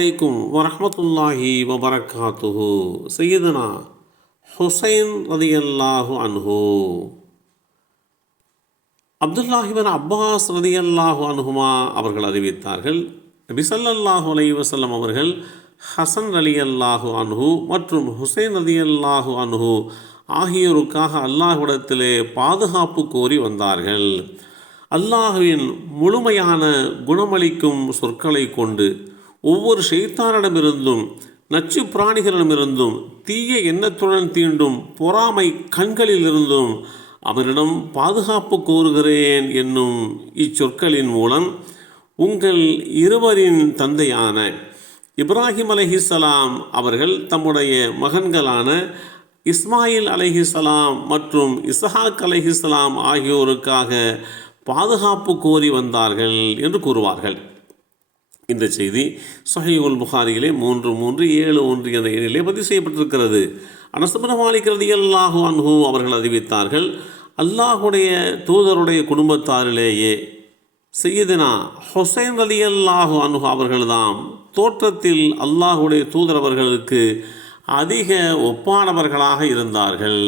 அலைக்கும் வரஹ்மத்துல்லாஹி வபரகாத்துஹு. சையதுனா ஹுசைன் ரதியல்லாஹு அன்ஹு. அப்துல்லாஹிபின் அப்பாஸ் ரதியல்லாஹு அன்ஹுமா அவர்கள் அறிவித்தார்கள், நபி ஸல்லல்லாஹு அலைஹி வஸல்லம் அவர்கள் ஹசன் ரலியல்லாஹு அன்ஹு மற்றும் ஹுசைன் ரதியல்லாஹு அன்ஹு ஆகியோருக்காக அல்லாஹ்விடத்திலே பாதுகாப்பு கோரி வந்தார்கள். அல்லாஹுவின் முழுமையான குணமளிக்கும் சொற்களை கொண்டு ஒவ்வொரு ஷைத்தானிடமிருந்தும் நச்சு பிராணிகளிடமிருந்தும் தீய எண்ணத்துடன் தீண்டும் பொறாமை கண்களிலிருந்தும் அவரிடம் பாதுகாப்பு கோருகிறேன் என்னும் இச்சொற்களின் மூலம் உங்கள் இருவரின் தந்தையான இப்ராஹிம் அலைஹிஸ்ஸலாம் அவர்கள் தம்முடைய மகன்களான இஸ்மாயில் அலைஹிஸ்ஸலாம் மற்றும் இஸ்ஹாக் அலைஹிஸ்ஸலாம் ஆகியோருக்காக பாதுகாப்பு கோரி வந்தார்கள் என்று கூறுவார்கள். இந்த செய்தி ஸஹீஹுல் புகாரியிலே 3371 என்ற எண்ணிலே பதிவு செய்யப்பட்டிருக்கிறது. அனஸ் இப்னு மாலிக் ரலியல்லாஹு அன்ஹு அவர்கள் அறிவித்தார்கள், அல்லாஹுடைய தூதருடைய குடும்பத்தாரிலேயே சையதுனா ஹுசைன் ரலியல்லாஹு அன்ஹு அவர்கள்தாம் தோற்றத்தில் அல்லாஹுடைய தூதர் அவர்களுக்கு அதிக ஒப்பானவர்களாக இருந்தார்கள்.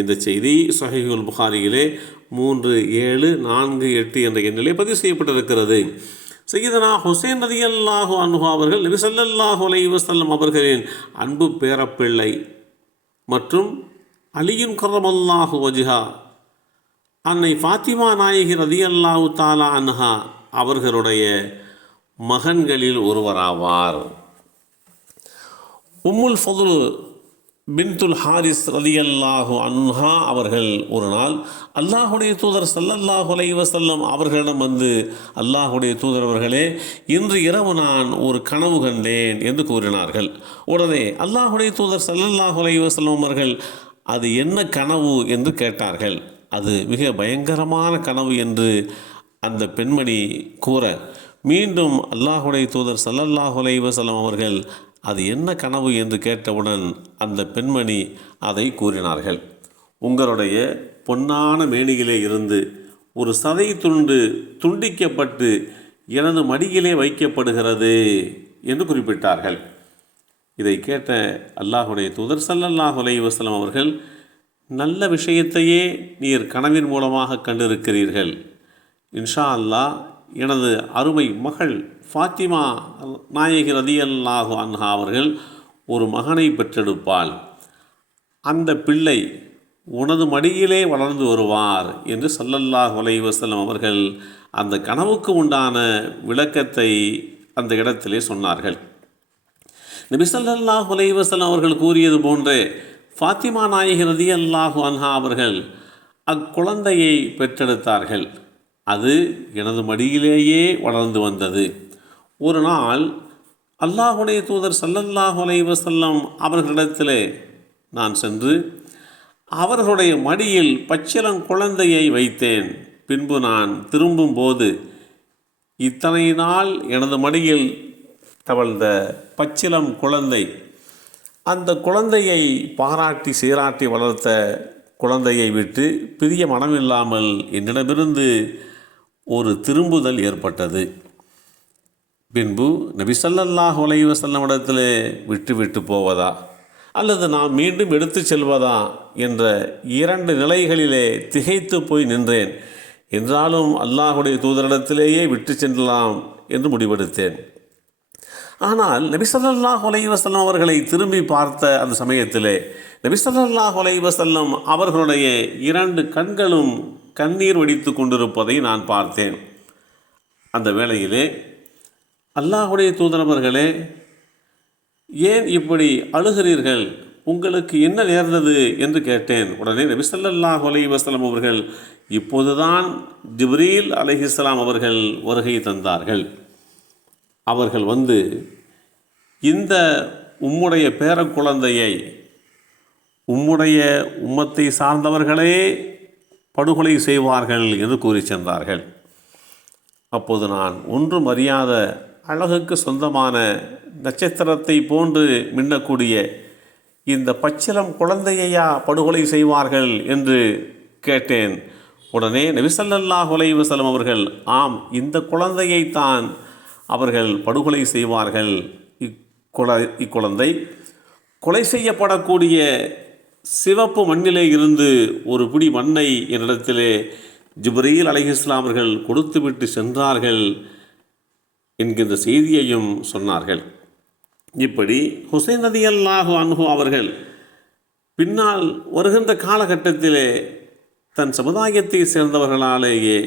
இந்த செய்தி ஸஹீஹுல் புகாரியிலே 3748 என்ற எண்ணிலே பதிவு செய்யப்பட்டிருக்கிறது. சையதுனா ஹுசைன் ரலியல்லாஹு அன்ஹு அவர்கள் நபி ஸல்லல்லாஹு அலைஹி வஸல்லம் அவர்களின் அன்பு பேரப்பிள்ளை மற்றும் அலியின் கர்ரமல்லாஹு வஜ்ஹா அன்னை ஃபாத்திமா நாயகி ரலியல்லாஹு தஆலா அன்ஹா அவர்களுடைய மகன்களில் ஒருவராவார். உம்முல் ஃபதுல் பின்துல் ஹாரிஸ் ரலியல்லாஹு அன்ஹா அவர்கள் ஒரு நாள் அல்லாஹுடைய தூதர் ஸல்லல்லாஹு அலைஹி வஸல்லம் அவர்களிடம் வந்து, அல்லாஹுடைய தூதர் அவர்களே, இன்று இரவு நான் ஒரு கனவு கண்டேன் என்று கூறினார்கள். உடனே அல்லாஹுடைய தூதர் ஸல்லல்லாஹு அலைஹி வஸல்லம் அவர்கள் அது என்ன கனவு என்று கேட்டார்கள். அது மிக பயங்கரமான கனவு என்று அந்த பெண்மணி கூற, மீண்டும் அல்லாஹுடைய தூதர் ஸல்லல்லாஹு அலைஹி வஸல்லம் அவர்கள் அது என்ன கனவு என்று கேட்டவுடன் அந்த பெண்மணி அதை கூறினார்கள். உங்களுடைய பொன்னான மேனியிலே இருந்து ஒரு சதை துண்டு துண்டிக்கப்பட்டு எனது மடியிலே வைக்கப்படுகிறது என்று குறிப்பிட்டார்கள். இதை கேட்ட அல்லாஹுடைய தூதர் ஸல்லல்லாஹு அலைஹி வஸல்லம் அவர்கள், நல்ல விஷயத்தையே நீர் கனவின் மூலமாக கண்டிருக்கிறீர்கள். இன்ஷா அல்லாஹ் எனது அருமை மகள் ஃபாத்திமா நாயகி ரலியல்லாஹு அன்ஹா அவர்கள் ஒரு மகனை பெற்றெடுப்பாள். அந்த பிள்ளை உனது மடியிலே வளர்ந்து வருவார் என்று ஸல்லல்லாஹு அலைஹி வஸல்லம் அவர்கள் அந்த கனவுக்கு உண்டான விளக்கத்தை அந்த இடத்திலே சொன்னார்கள். நபி ஸல்லல்லாஹு அலைஹி வஸல்லம் அவர்கள் கூறியது போன்றே ஃபாத்திமா நாயகி ரலியல்லாஹு அன்ஹா அவர்கள் அக்குழந்தையை பெற்றெடுத்தார்கள். அது எனது மடியிலேயே வளர்ந்து வந்தது. ஒரு நாள் அல்லாஹுடைய தூதர் ஸல்லல்லாஹு அலைஹி வஸல்லம் அவர்களிடத்திலே நான் சென்று அவர்களுடைய மடியில் பச்சிளம் குழந்தையை வைத்தேன். பின்பு நான் திரும்பும்போது இத்தனை நாள் எனது மடியில் தவழ்ந்த பச்சிளம் குழந்தை, அந்த குழந்தையை பாராட்டி சீராட்டி வளர்த்த குழந்தையை விட்டு பிரிய மனமில்லாமல் என்னிடமிருந்து ஒரு திரும்புதல் ஏற்பட்டது. பின்பு நபி ஸல்லல்லாஹு அலைஹி வஸல்லம் இடத்திலே விட்டு போவதா அல்லது நாம் மீண்டும் எடுத்து செல்வதா என்ற இரண்டு நிலைகளிலே திகைத்து போய் நின்றேன். என்றாலும் அல்லாஹுடைய தூதரிடத்திலேயே விட்டு சென்றலாம் என்று முடிவெடுத்தேன். ஆனால் நபி ஸல்லல்லாஹு அலைஹி வஸல்லம் அவர்களை திரும்பி பார்த்த அந்த சமயத்திலே நபி ஸல்லல்லாஹு அலைஹி வஸல்லம் அவர்களுடைய இரண்டு கண்களும் கண்ணீர் வடித்து கொண்டிருப்பதை நான் பார்த்தேன். அந்த வேளையிலே, அல்லாஹுடைய தூதரவர்களே, ஏன் இப்படி அழுகிறீர்கள், உங்களுக்கு என்ன நேர்ந்தது என்று கேட்டேன். உடனே நபி ஸல்லல்லாஹு அலைஹி வஸல்லம் அவர்கள், இப்போதுதான் ஜிப்ரீல் அலைஹிஸ்ஸலாம் அவர்கள் வருகை தந்தார்கள். அவர்கள் வந்து இந்த உம்முடைய பேரக்குழந்தையை உம்முடைய உம்மத்தை சார்ந்தவர்களே படுகொலை செய்வார்கள் என்று கூறி சென்றார்கள். அப்போது நான் ஒன்றும் அறியாத அழகுக்கு சொந்தமான நட்சத்திரத்தை போன்று மின்னக்கூடிய இந்த பச்சிளம் குழந்தையையா படுகொலை செய்வார்கள் என்று கேட்டேன். உடனே நபி ஸல்லல்லாஹு அலைஹி வஸல்லம் அவர்கள், ஆம், இந்த குழந்தையைத்தான் அவர்கள் படுகொலை செய்வார்கள். இக்குழந்தை கொலை செய்யப்படக்கூடிய சிவப்பு மண்ணிலே இருந்து ஒரு பிடி மண்ணை என்னிடத்திலே ஜிப்ரீல் அலைஹிஸ்ஸலாம் அவர்கள் கொடுத்துவிட்டு சென்றார்கள் என்கின்ற செய்தியையும் சொன்னார்கள். இப்படி ஹுசைன் ரலியல்லாஹு அன்ஹு அவர்கள் பின்னால் வருகின்ற காலகட்டத்திலே தன் சமுதாயத்தை சேர்ந்தவர்களாலேயே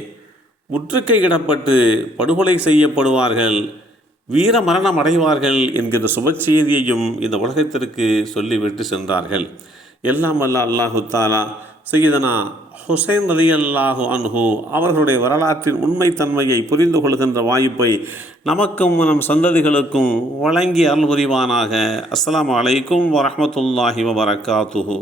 முற்றுகையிடப்பட்டு படுகொலை செய்யப்படுவார்கள், வீர மரணம் அடைவார்கள் என்கின்ற சுபச்செய்தியையும் இந்த உலகத்திற்கு சொல்லிவிட்டு சென்றார்கள். எல்லாம் வல்ல அல்லாஹு தஆலா சய்யிதனா ஹுசைன் ரலியல்லாஹு அன்ஹு அவர்களுடைய வரலாற்றின் உண்மைத்தன்மையை புரிந்து கொள்கின்ற வாய்ப்பை நமக்கும் நம் சந்ததிகளுக்கும் வழங்கி அருள் புரிவானாக. அஸ்ஸலாமு அலைக்கும் வரஹ்மத்துல்லாஹி வபரகாத்துஹு.